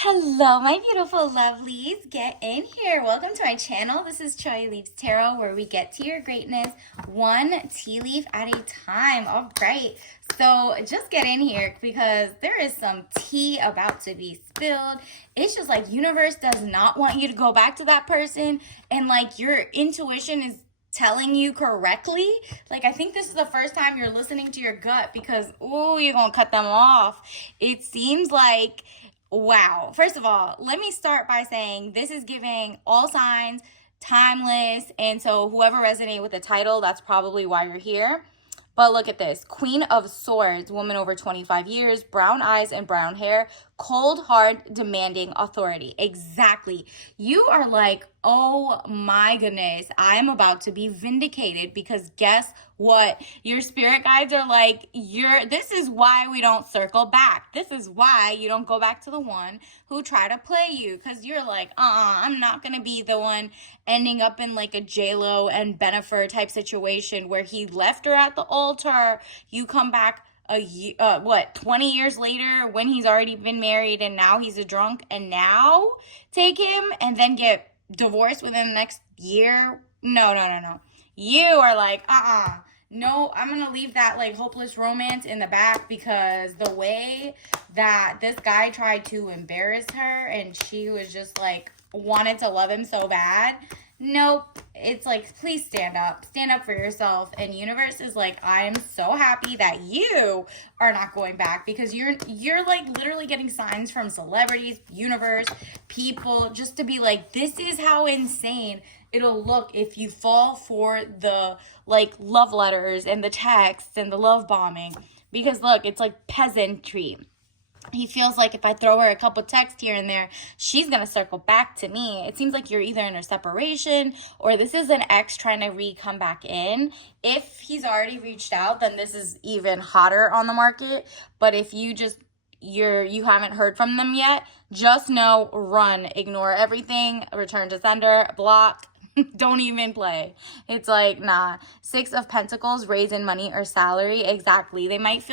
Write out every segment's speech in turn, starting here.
Hello, my beautiful lovelies. Get in here. Welcome to my channel. This is Choy Leaves Tarot, where we get to your greatness one tea leaf at a time. All right. So just get in here because there is some tea about to be spilled. It's just like universe does not want you to go back to that person, and like your intuition is telling you correctly. Like, I think this is the first time you're listening to your gut because, ooh, you're gonna cut them off. It seems like, wow. First of all, let me start by saying this is giving all signs, timeless, and so whoever resonated with the title, that's probably why you're here. But look at this. Queen of Swords, woman over 25 years, brown eyes and brown hair, cold, hard, demanding authority. Exactly. You are like, oh my goodness, I'm about to be vindicated because guess what? Your spirit guides are like, this is why we don't circle back. This is why you don't go back to the one who tried to play you, because you're like, I'm not going to be the one ending up in like a J-Lo and Bennifer type situation where he left her at the altar. You come back 20 years later when he's already been married and now he's a drunk, and now take him and then get divorced within the next year. No. You are like, no, I'm gonna leave that like hopeless romance in the back, because the way that this guy tried to embarrass her and she was just like wanted to love him so bad. Nope. It's like, please stand up for yourself. And universe is like, I'm so happy that you are not going back, because you're like literally getting signs from celebrities, universe, people, just to be like, this is how insane it'll look if you fall for the like love letters and the texts and the love bombing. Because look, it's like peasantry. He feels like if I throw her a couple texts here and there, she's going to circle back to me. It seems like you're either in a separation or this is an ex trying to come back in. If he's already reached out, then this is even hotter on the market. But if you haven't heard from them yet, just know, run, ignore everything, return to sender, block. Don't even play. It's like, nah. Six of Pentacles, raise in money or salary. Exactly. They might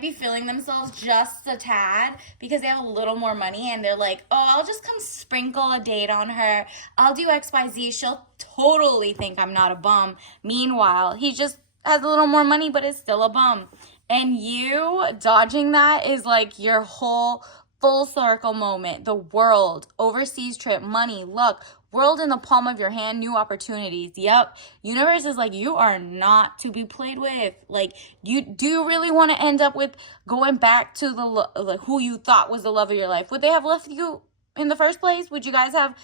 be feeling themselves just a tad because they have a little more money and they're like, oh, I'll just come sprinkle a date on her. I'll do XYZ. She'll totally think I'm not a bum. Meanwhile, he just has a little more money, but is still a bum. And you dodging that is like your whole full circle moment. The world, overseas trip, money, luck, world in the palm of your hand, new opportunities. Yep. Universe is like, you are not to be played with. Like, do you really want to end up with going back to the who you thought was the love of your life? Would they have left you in the first place? Would you guys have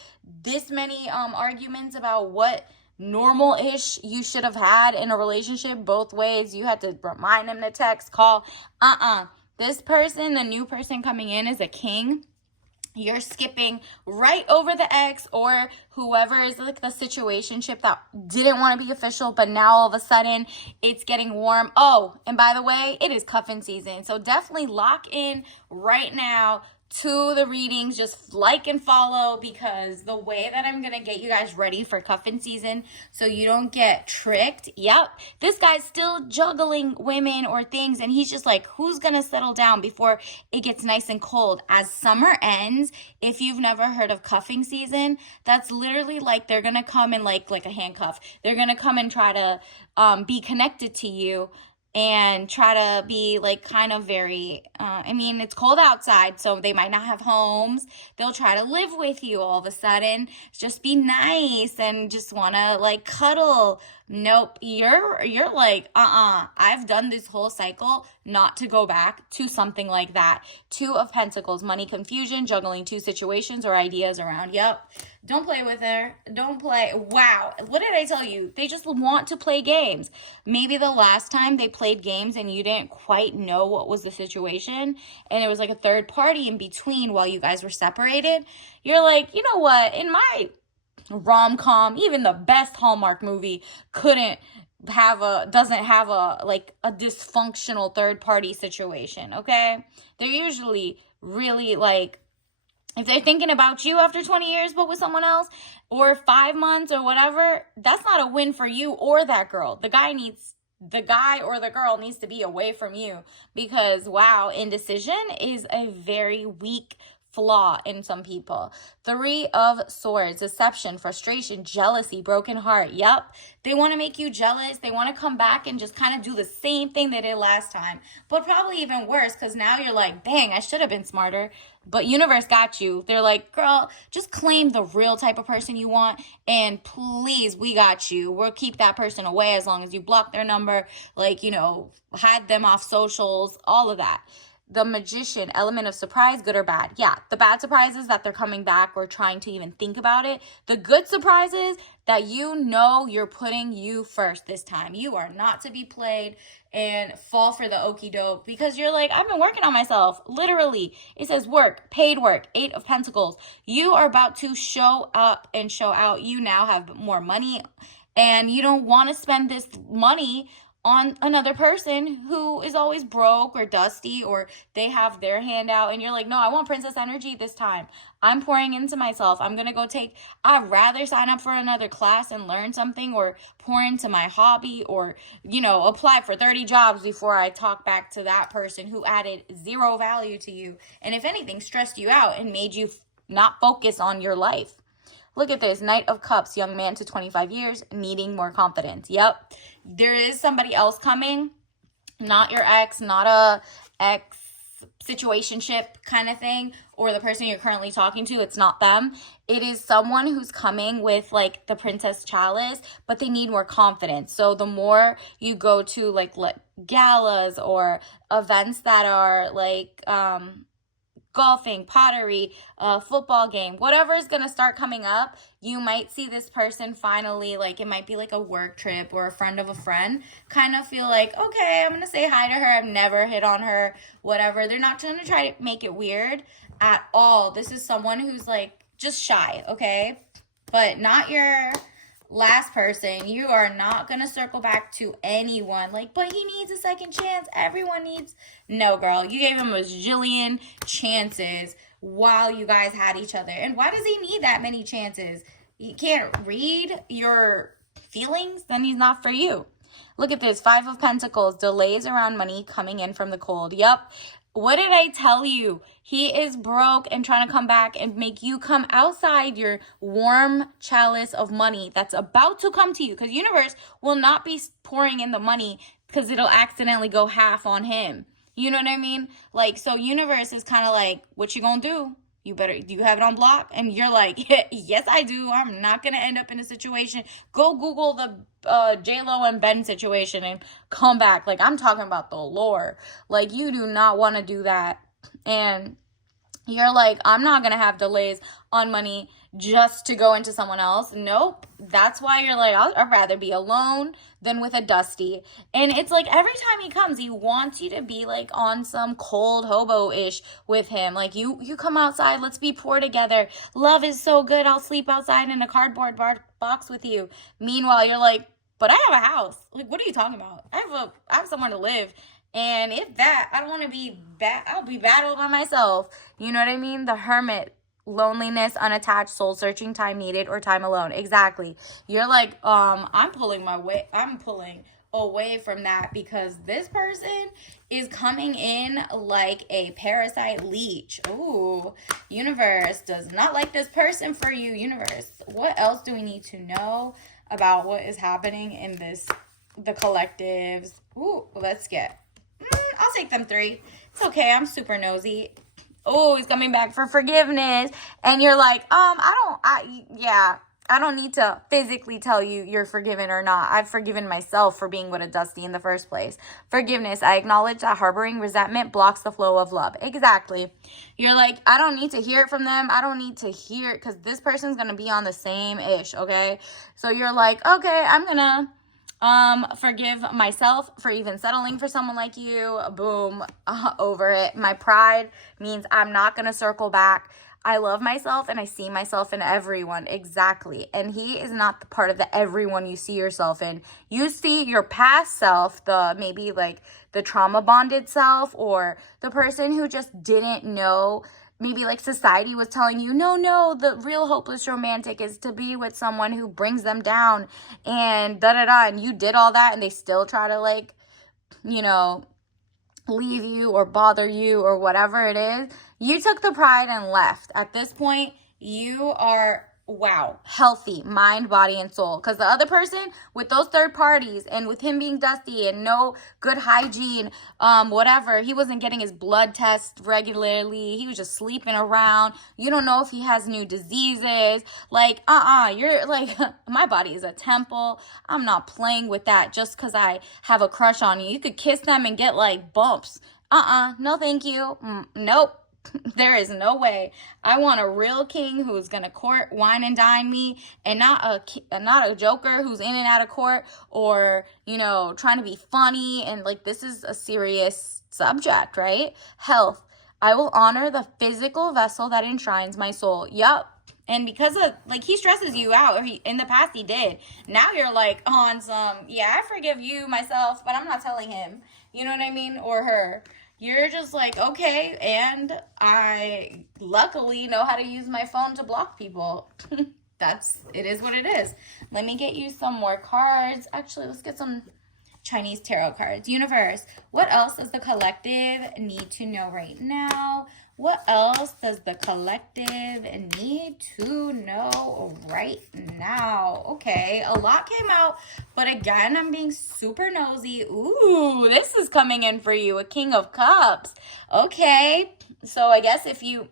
this many arguments about what normal-ish you should have had in a relationship both ways? You had to remind him to text, call. This person, the new person coming in, is a king. You're skipping right over the ex or whoever is like the situationship that didn't want to be official, but now all of a sudden it's getting warm. Oh, and by the way, it is cuffing season. So definitely lock in right now to the readings. Just like and follow, because the way that I'm gonna get you guys ready for cuffing season so you don't get tricked. Yep, this guy's still juggling women or things, and he's just like, who's gonna settle down before it gets nice and cold? As summer ends, if you've never heard of cuffing season, that's literally like they're gonna come in like a handcuff. They're gonna come and try to be connected to you and try to be like kind of very, it's cold outside, so they might not have homes. They'll try to live with you all of a sudden, just be nice and just want to like cuddle. Nope, you're like, I've done this whole cycle not to go back to something like that. Two of Pentacles, money confusion, juggling two situations or ideas around. Yep. Don't play with her. Don't play. Wow. What did I tell you? They just want to play games. Maybe the last time they played games and you didn't quite know what was the situation, and it was like a third party in between while you guys were separated. You're like, you know what? In my rom-com, even the best Hallmark movie doesn't have a dysfunctional third party situation. Okay. They're usually really like, if they're thinking about you after 20 years but with someone else, or 5 months or whatever, that's not a win for you or that girl. The guy or the girl needs to be away from you, because wow, indecision is a very weak flaw in some people. Three of Swords, deception, frustration, jealousy, broken heart. Yep. They want to make you jealous. They want to come back and just kind of do the same thing they did last time, but probably even worse, because now you're like, dang, I should have been smarter. But universe got you. They're like, girl, just claim the real type of person you want, and please, we got you. We'll keep that person away as long as you block their number, like, hide them off socials, all of that. The Magician, element of surprise, good or bad. Yeah, the bad surprises that they're coming back or trying to even think about it. The good surprises that you're putting you first this time. You are not to be played and fall for the okie doke, because you're like, I've been working on myself. Literally, it says work, paid work, 8 of Pentacles. You are about to show up and show out. You now have more money, and you don't want to spend this money on another person who is always broke or dusty, or they have their hand out, and you're like, no, I want princess energy this time. I'm pouring into myself. I'm gonna I'd rather sign up for another class and learn something, or pour into my hobby, or apply for 30 jobs before I talk back to that person who added 0 value to you, and if anything, stressed you out and made you not focus on your life. Look at this, Knight of Cups, young man to 25 years, needing more confidence. Yep, there is somebody else coming, not your ex, not a ex situationship kind of thing, or the person you're currently talking to. It's not them. It is someone who's coming with like the Princess Chalice, but they need more confidence. So the more you go to like galas or events that are like golfing, pottery, football game, whatever is going to start coming up, you might see this person finally, like it might be like a work trip or a friend of a friend, kind of feel like, okay, I'm going to say hi to her. I've never hit on her, whatever. They're not going to try to make it weird at all. This is someone who's like just shy, okay? But not your last person. You are not going to circle back to anyone like, but he needs a second chance. Everyone needs. No, girl, you gave him a zillion chances while you guys had each other. And why does he need that many chances? He can't read your feelings, then he's not for you. Look at this, 5 of Pentacles, delays around money coming in from the cold. Yep. What did I tell you? He is broke and trying to come back and make you come outside your warm chalice of money that's about to come to you, because universe will not be pouring in the money because it'll accidentally go half on him. You know what I mean? Like, so universe is kind of like, what you gonna do? Do you have it on block? And you're like, yes, I do. I'm not going to end up in a situation. Go Google the J-Lo and Ben situation and come back. Like, I'm talking about the lore. Like, you do not want to do that. And you're like, I'm not going to have delays on money just to go into someone else. Nope. That's why you're like, I'd rather be alone than with a dusty. And it's like every time he comes, he wants you to be like on some cold hobo-ish with him. Like, you come outside. Let's be poor together. Love is so good. I'll sleep outside in a cardboard box with you. Meanwhile, you're like, but I have a house. Like, what are you talking about? I have somewhere to live. And if that, I don't want to be bad. I'll be bad all by myself. You know what I mean? The Hermit, loneliness, unattached, soul searching, time needed, or time alone. Exactly. You're like, I'm pulling away from that, because this person is coming in like a parasite leech. Ooh, universe does not like this person for you. Universe, what else do we need to know about what is happening in the collectives? Ooh, let's get. I'll take them 3. It's okay. I'm super nosy. Oh, he's coming back for forgiveness. And you're like, I don't need to physically tell you you're forgiven or not. I've forgiven myself for being with a dusty in the first place. Forgiveness. I acknowledge that harboring resentment blocks the flow of love. Exactly. You're like, I don't need to hear it from them. I don't need to hear it, because this person's going to be on the same ish. Okay. So you're like, okay, I'm going to forgive myself for even settling for someone like you. Boom, over it. My pride means I'm not going to circle back. I love myself and I see myself in everyone. Exactly. And he is not the part of the everyone you see yourself in. You see your past self, maybe like the trauma bonded self, or the person who just didn't know. Maybe like society was telling you, no, the real hopeless romantic is to be with someone who brings them down and and you did all that, and they still try to like, leave you or bother you or whatever it is. You took the pride and left. At this point, you are, wow, healthy, mind, body, and soul. Because the other person with those third parties and with him being dusty and no good hygiene, whatever, he wasn't getting his blood test regularly. He was just sleeping around. You don't know if he has new diseases. Like, you're like, my body is a temple. I'm not playing with that just because I have a crush on you. You could kiss them and get like bumps. No thank you. Nope. There is no way. I want a real king who's gonna court, wine, and dine me, and not a joker who's in and out of court, or trying to be funny. And like, this is a serious subject, right? Health. I will honor the physical vessel that enshrines my soul. Yup. And because of, like, he stresses you out, or in the past he did. Now you're like on some, yeah, I forgive you myself, but I'm not telling him. You know what I mean? Or her. You're just like, okay, and I luckily know how to use my phone to block people. It is what it is. Let me get you some more cards. Actually, let's get some Chinese tarot cards. Universe, what else does the collective need to know right now? What else does the collective need to know right now? Okay, a lot came out, but again, I'm being super nosy. Ooh, this is coming in for you, a King of Cups. Okay, so I guess the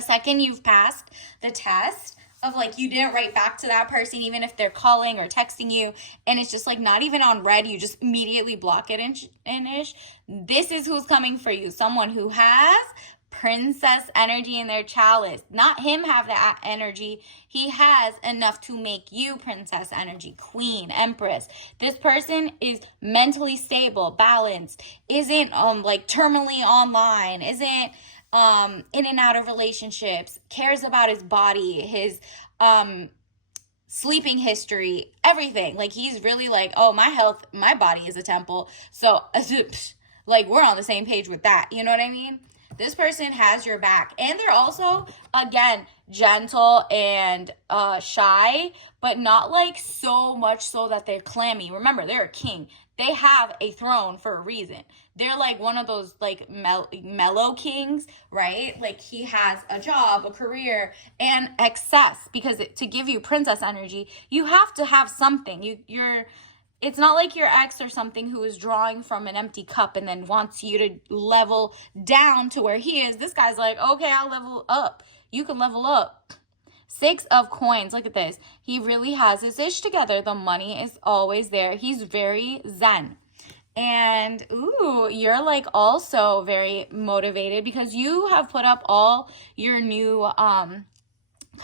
second you've passed the test of like you didn't write back to that person, even if they're calling or texting you, and it's just like not even on read, you just immediately block it ish. This is who's coming for you. Someone who has princess energy in their chalice. Not him have that energy. He has enough to make you princess energy, queen, empress. This person is mentally stable, balanced, isn't like terminally online, isn't in and out of relationships, cares about his body, his sleeping history, everything. Like, he's really like, oh, my health, my body is a temple. So like, we're on the same page with that. You know what I mean? This person has your back. And they're also, again, gentle and shy, but not like so much so that they're clammy. Remember, they're a king. They have a throne for a reason. They're like one of those like mellow kings, right? Like, he has a job, a career, and excess. Because to give you princess energy, you have to have something. It's not like your ex or something who is drawing from an empty cup and then wants you to level down to where he is. This guy's like, okay, I'll level up. You can level up. 6 of coins. Look at this. He really has his ish together. The money is always there. He's very zen. And, ooh, you're like also very motivated because you have put up all your new, kind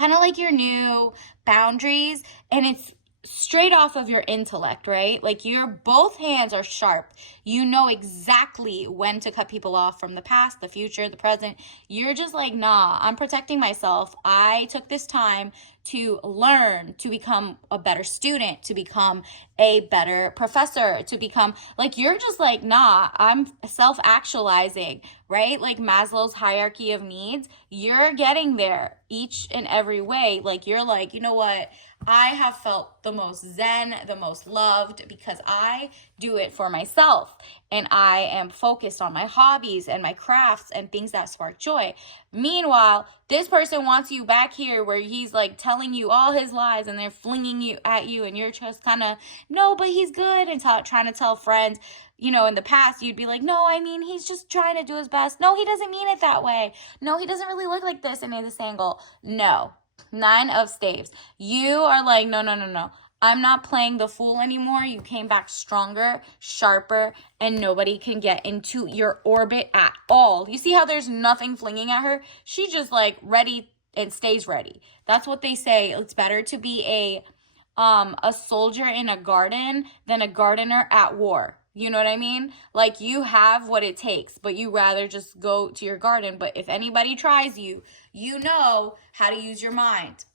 of like your new boundaries, and it's straight off of your intellect, right? Like, both hands are sharp. You know exactly when to cut people off from the past, the future, the present. You're just like, nah, I'm protecting myself. I took this time to learn, to become a better student, to become a better professor, to become like, you're just like, nah, I'm self-actualizing, right? Like Maslow's hierarchy of needs, you're getting there each and every way. Like, you're like, you know what? I have felt the most zen, the most loved, because I do it for myself and I am focused on my hobbies and my crafts and things that spark joy. Meanwhile, this person wants you back here where he's like telling you all his lies and they're flinging you at you, and you're just kind of, no, but he's good, and trying to tell friends. In the past, you'd be like, no, I mean, he's just trying to do his best. No, he doesn't mean it that way. No, he doesn't really look like this in this angle. No. 9 of staves. You are like, no. I'm not playing the fool anymore. You came back stronger, sharper, and nobody can get into your orbit at all. You see how there's nothing flinging at her? She just like ready and stays ready. That's what they say. It's better to be a soldier in a garden than a gardener at war. You know what I mean? Like, you have what it takes, but you rather just go to your garden. But if anybody tries you, you know how to use your mind.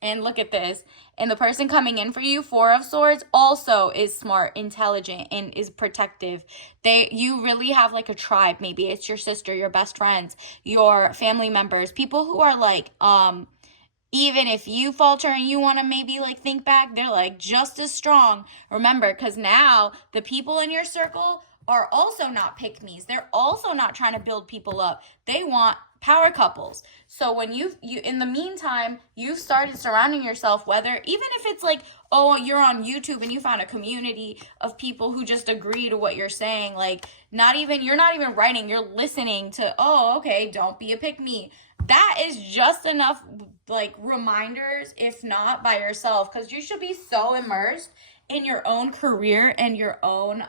And look at this. And the person coming in for you, 4 of swords, also is smart, intelligent, and is protective. You really have like a tribe. Maybe it's your sister, your best friends, your family members, people who are like, even if you falter and you want to maybe like think back, they're like just as strong. Remember, because now the people in your circle are also not pick-me's. They're also not trying to build people up. They want power couples. So when you in the meantime, you've started surrounding yourself, whether even if it's like, oh, you're on YouTube and you found a community of people who just agree to what you're saying, like you're not even writing, you're listening to, oh, okay, don't be a pick me. That is just enough like reminders, if not by yourself, because you should be so immersed in your own career and your own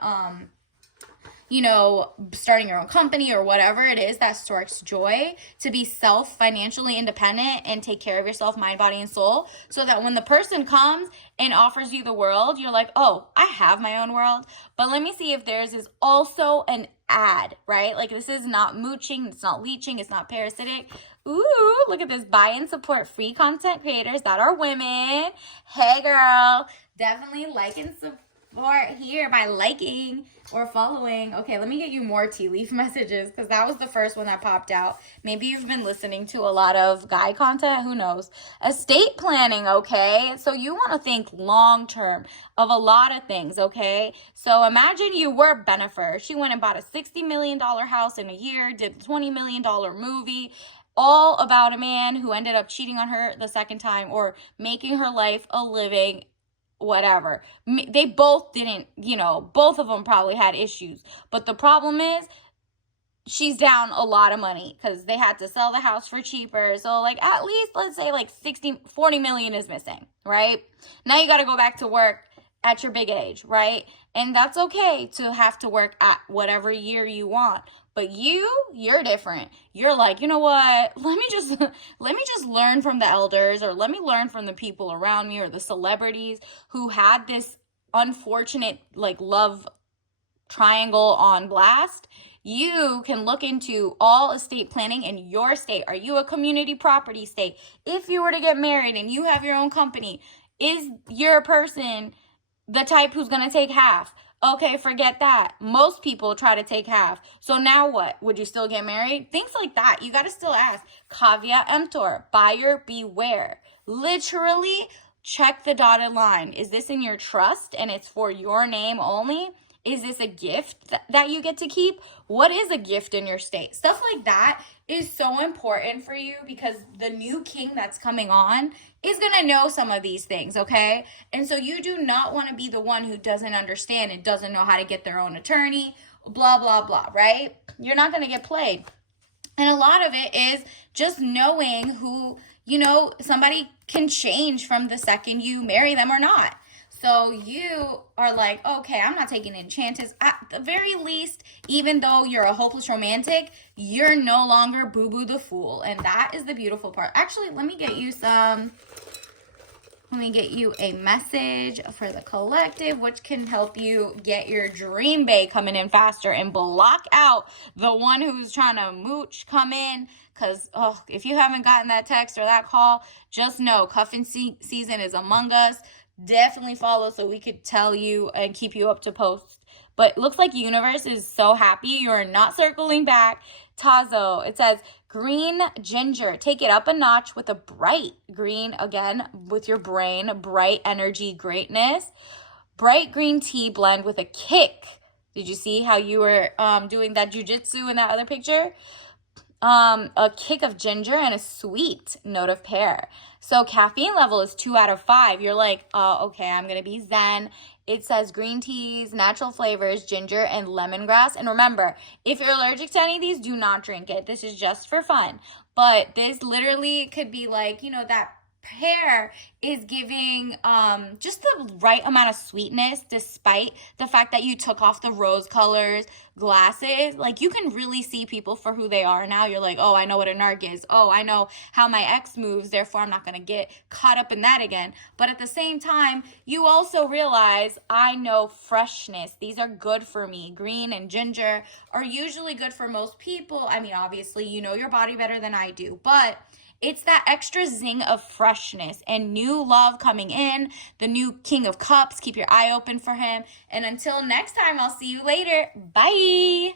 starting your own company or whatever it is that sparks joy, to be financially independent and take care of yourself, mind, body, and soul, so that when the person comes and offers you the world, you're like, oh, I have my own world, but let me see if theirs is also an ad, right? Like, this is not mooching, it's not leeching, it's not parasitic. Ooh, look at this. Buy and support free content creators that are women. Hey, girl. Definitely like and support here by liking or following. Okay, let me get you more tea leaf messages, because that was the first one that popped out. Maybe you've been listening to a lot of guy content, who knows. Estate planning, okay? So you want to think long term of a lot of things, okay? So imagine you were Bennifer. She went and bought a $60 million house in a year, did a $20 million movie, all about a man who ended up cheating on her the second time or making her life a living, whatever. They both didn't, both of them probably had issues. But the problem is, she's down a lot of money because they had to sell the house for cheaper. So like at least, let's say like 40 million is missing, right? Now you got to go back to work at your big age, right? And that's okay to have to work at whatever year you want. But you're different. You're like, you know what? Let me just learn from the elders, or let me learn from the people around me or the celebrities who had this unfortunate like love triangle on blast. You can look into all estate planning in your state. Are you a community property state? If you were to get married and you have your own company, is your person the type who's going to take half? Okay, forget that. Most people try to take half. So now what? Would you still get married? Things like that. You got to still ask. Caveat emptor. Buyer beware. Literally, check the dotted line. Is this in your trust and it's for your name only? Is this a gift that you get to keep? What is a gift in your state? Stuff like that is so important for you, because the new king that's coming on is going to know some of these things, okay? And so you do not want to be the one who doesn't understand and doesn't know how to get their own attorney, blah, blah, blah, right? You're not going to get played. And a lot of it is just knowing who, somebody can change from the second you marry them or not. So you are like, okay, I'm not taking enchanters. At the very least, even though you're a hopeless romantic, you're no longer Boo Boo the Fool. And that is the beautiful part. Actually, let me get you a message for the collective, which can help you get your dream bae coming in faster and block out the one who's trying to mooch come in. Because, if you haven't gotten that text or that call, just know cuffing season is among us. Definitely follow so we could tell you and keep you up to post. But looks like universe is so happy you're not circling back. Tazo, it says green ginger. Take it up a notch with a bright green, again, with your brain, bright energy, greatness. Bright green tea blend with a kick. Did you see how you were doing that jujitsu in that other picture? A kick of ginger and a sweet note of pear. So caffeine level is 2 out of 5. You're like, okay, I'm going to be zen. It says green teas, natural flavors, ginger, and lemongrass. And remember, if you're allergic to any of these, do not drink it. This is just for fun. But this literally could be like, that pear is giving just the right amount of sweetness, despite the fact that you took off the rose colors glasses. Like, you can really see people for who they are now. You're like, oh, I know what a narc is. Oh, I know how my ex moves, therefore I'm not going to get caught up in that again. But at the same time, you also realize, I know freshness. These are good for me. Green and ginger are usually good for most people. I mean, obviously, you know your body better than I do, but it's that extra zing of freshness and new love coming in, the new King of Cups. Keep your eye open for him. And until next time, I'll see you later. Bye.